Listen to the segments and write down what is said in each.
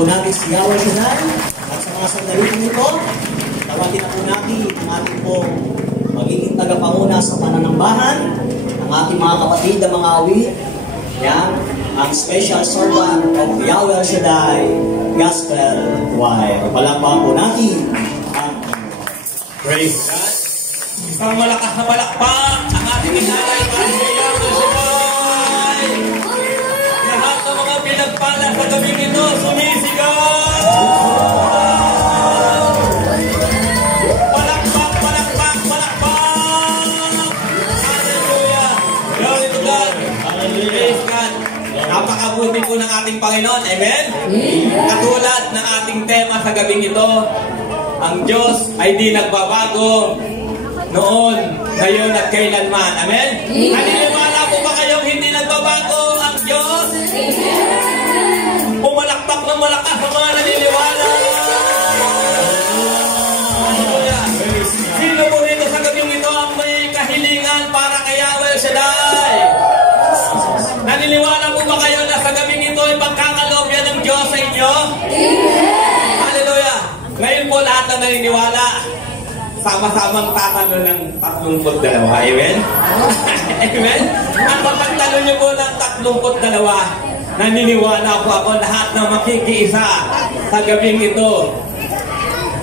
po natin si Yahweh Shaddai. At sa mga sandali ito, tawagin na po natin ang ating po magiging tagapanguna sa pananambahan, ang ating mga kapatid na mga awit. Yan, ang special servant of Yahweh Shaddai Gospel Choir. Palakpakan po natin ang praise God. Isang malakas na palakpak ang ating inalay para sa Yahweh Shaddai. Lahat ng mga pinagpala sa gabing ito, sumisigaw! Palakpak, palakpak, palakpak! Hallelujah! Glory to God! Praise God! Napakabuti po ng ating Panginoon. Amen? Katulad ng ating tema sa gabing ito, ang Diyos ay di nagbabago noon, ngayon at kailanman. Amen? Naniniwala po ba kayong hindi nagbabago ang Diyos? Pumalakpak ng malakas ang mga naniniwala. Hallelujah. Sino po dito sa gabing ito ang may kahilingan para kay Yahweh Shaddai? Naniniwala po ba kayo na sa gabing ito ay pagkakaloob yan ng Diyos sa inyo? Hallelujah. Ngayon po lahat na naniniwala, sama-samang tatalo ng 32. Amen? Amen? At pagtalo niyo po ng 32, naniniwala po ako lahat na makikiisa sa gabing ito.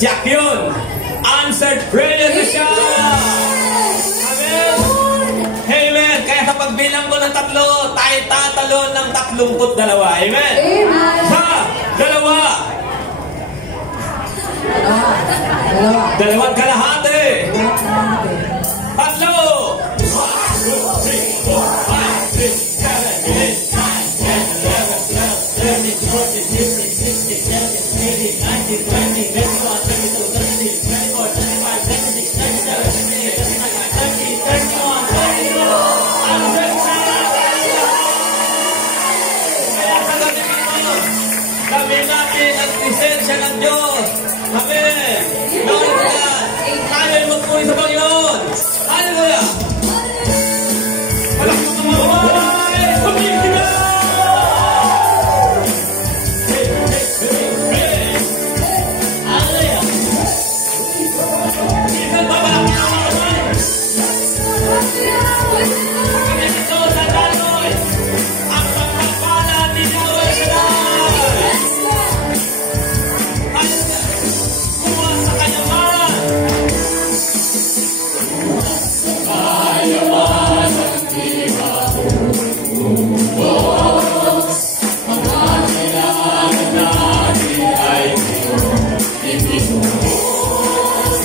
Jack yun! Answered prayer na siya! Amen? Amen! Kaya sa pagbilang ko ng 3, tayo tatalo ng 32. Amen? Sa dalawa! Dalawang kalahati. 3. 1, 2, 3, 4, 5, 6, 7, 8, 9, 10, 11, 12, 13, 14, 15, 16, 17, 18, 19, 20, 21, 22, 23, 24, 25, 26, 27, 28, 29, 30. Kami natin ang lisensya ng Diyos. Amen. Lord God, tayo'y magpuri sa Panginoon. Hallelujah. Walang kumaway. Pumisigaw. Hallelujah. Minsan ba walang kumaway? Kami ito sa daloy. Ang pagpapala ni Yahweh Shaddai. Kuwasa ka naman. Kayaman ang diba Diyos. Mga kailangan natin ay ibinuhos.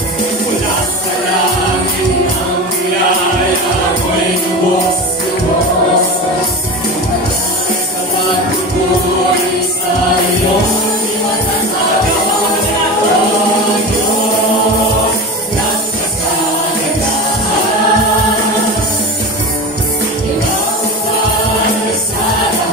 Mula sa langit ang biyaya mo'y lubos. Sa pagtuturi sa iyong iwasan sa Diyos. Sana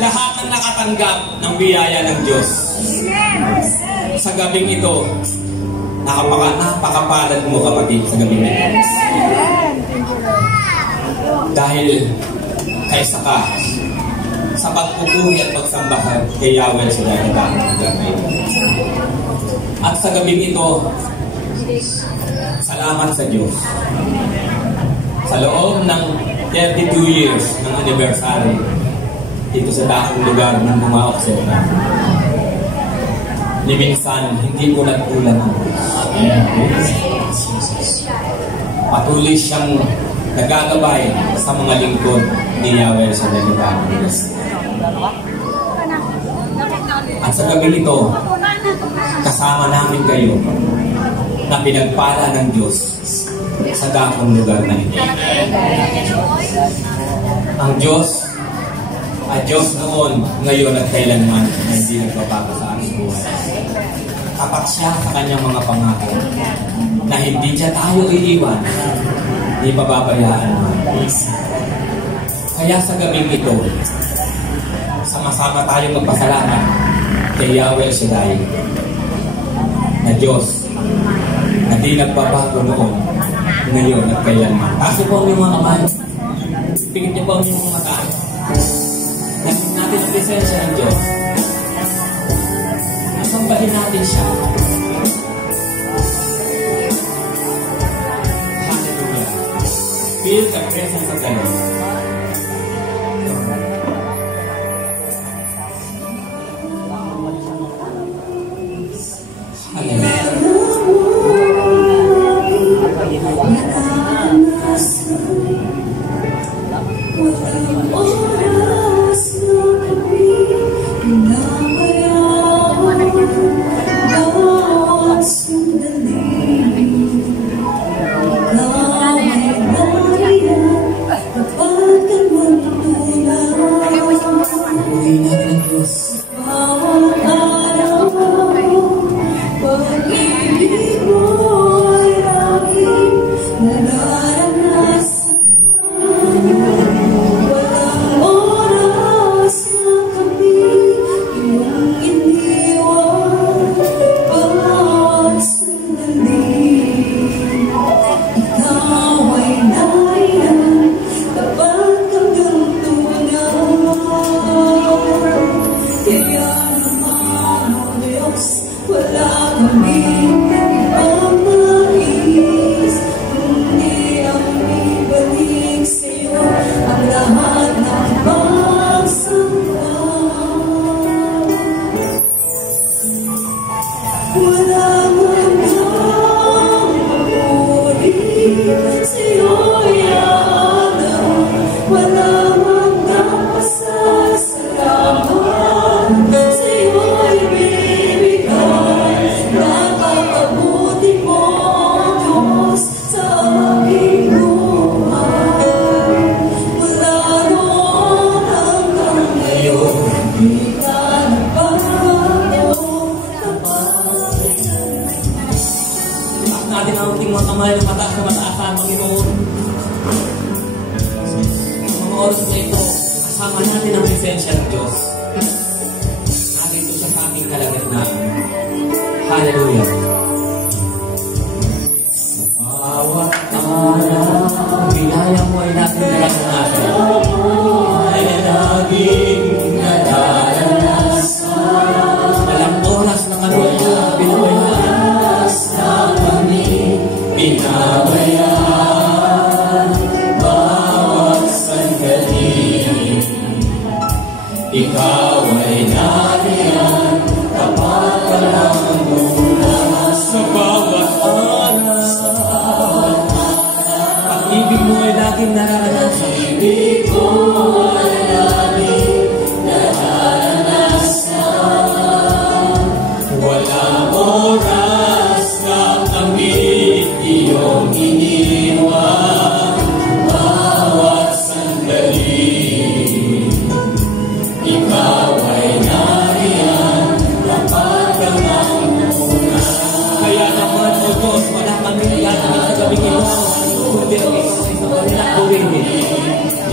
Lahat ng nakatanggap ng biyaya ng Diyos sa gabing ito, napakapalad mo kapatid sa gabing ito. dahil kaisa ka sa pagpupuri at pagsamba kay Yahweh sa dahil at sa gabing ito, salamat sa Diyos. Sa loob ng 32 years ng anniversary dito sa dakong lugar ng Bumaok Sera, ni minsan hindi ko nagkulang ang Diyos. Patuloy siyang nagagabay sa mga lingkod ni Yahweh sa dahil at sa gabi ito, kasama namin kayo na pinagpala ng Diyos sa dakong lugar na ito. Ang Diyos ay Diyos noon, ngayon at kailanman na hindi nagbabago sa aming buhay. Tapat siya sa kanyang mga pangako na hindi siya tayo iiwan, hindi pababayaan mo. Kaya sa gabing ito, sama-sama tayo magpasalamat kay Yahweh Shaddai na Diyos na di nagbabago noon, ngayon at kailanman. Kaso po ang inyong mga kamay, pigit niyo po ang inyong mga kamay. Nasin natin ang presensya ng Diyos. Nasambahin natin siya. Hallelujah. Feel the presence of the Lord.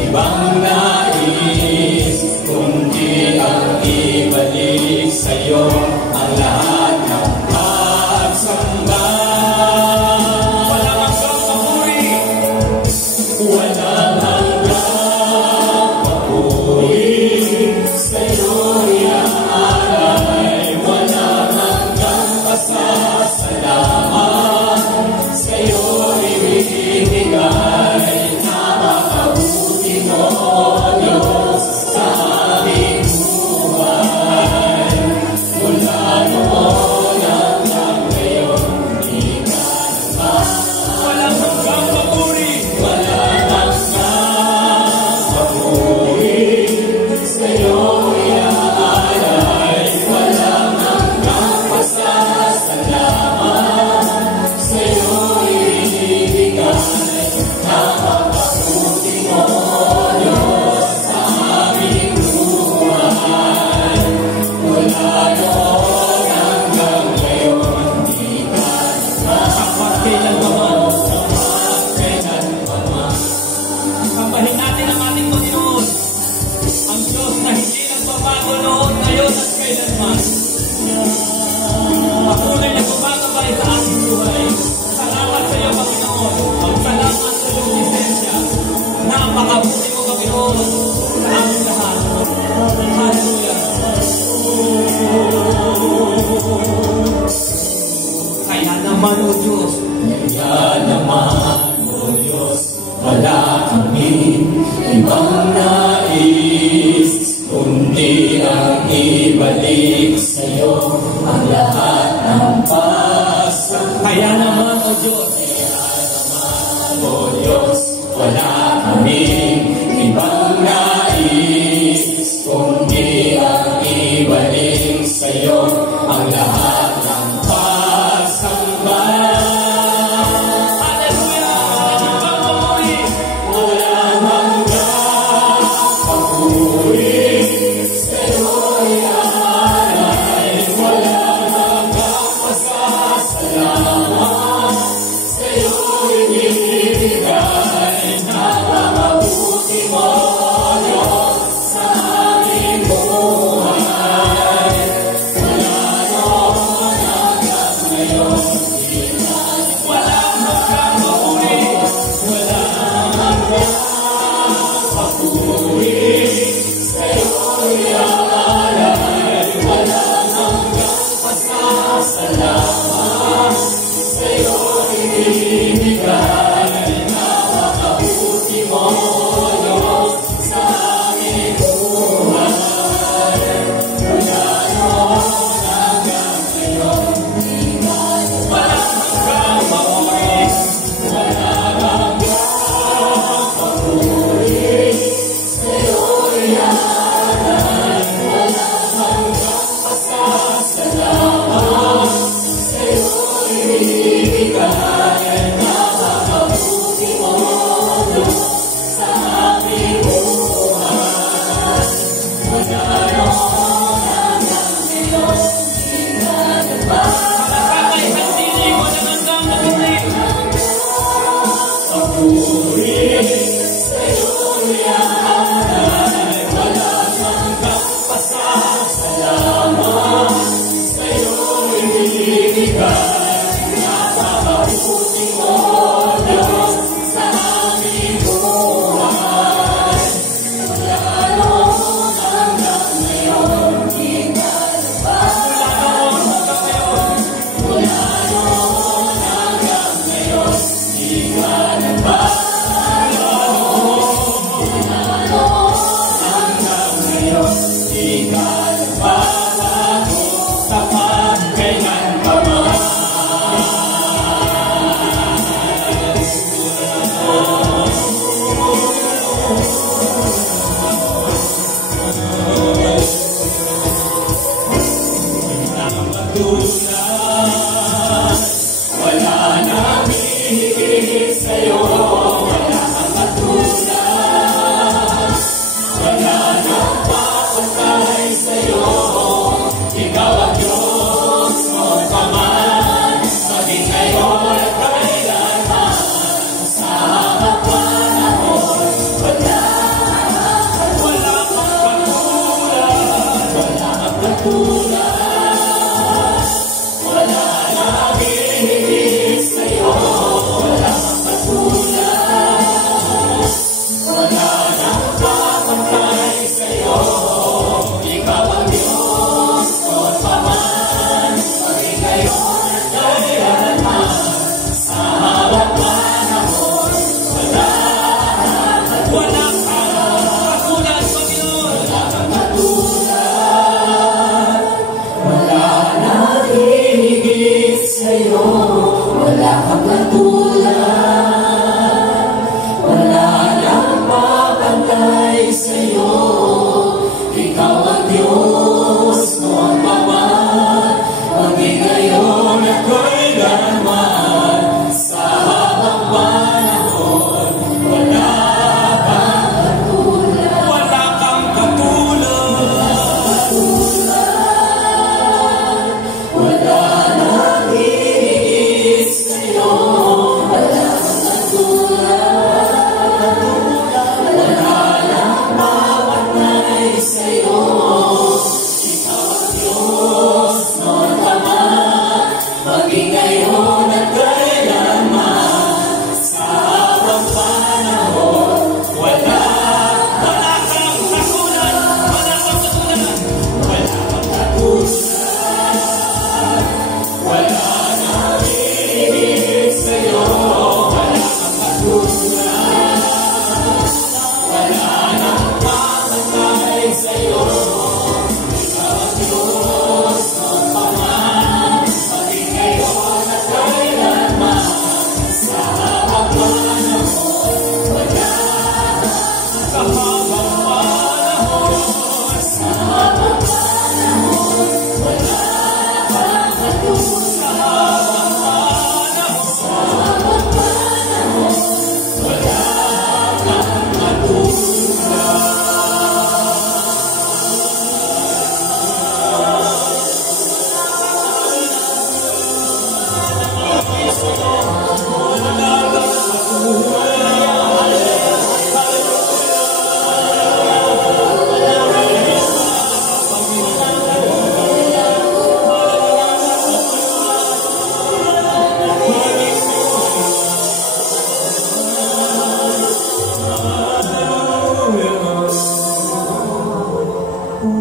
Ibang nais Sambahin natin ang ating Panginoon, ang Diyos na hindi nagbabago noon, ngayon at kailanman. Patuloy na gumagabay sa ating buhay. Salamat sa iyo, Panginoon. Salamat sa iyong lisensya. Napakabuti mo, Panginoon, sa aming lahat. Hallelujah. Kaya naman, O Diyos, kaya naman, O Diyos, wala kami ibang nais, kundi ang ibalik sa iyo ang lahat ng pasa. Kaya naman, O Diyos, O Diyos, wala kami ibang nais, kundi ang ibalik sa iyo ang lahat ng pasamba.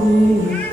buhay.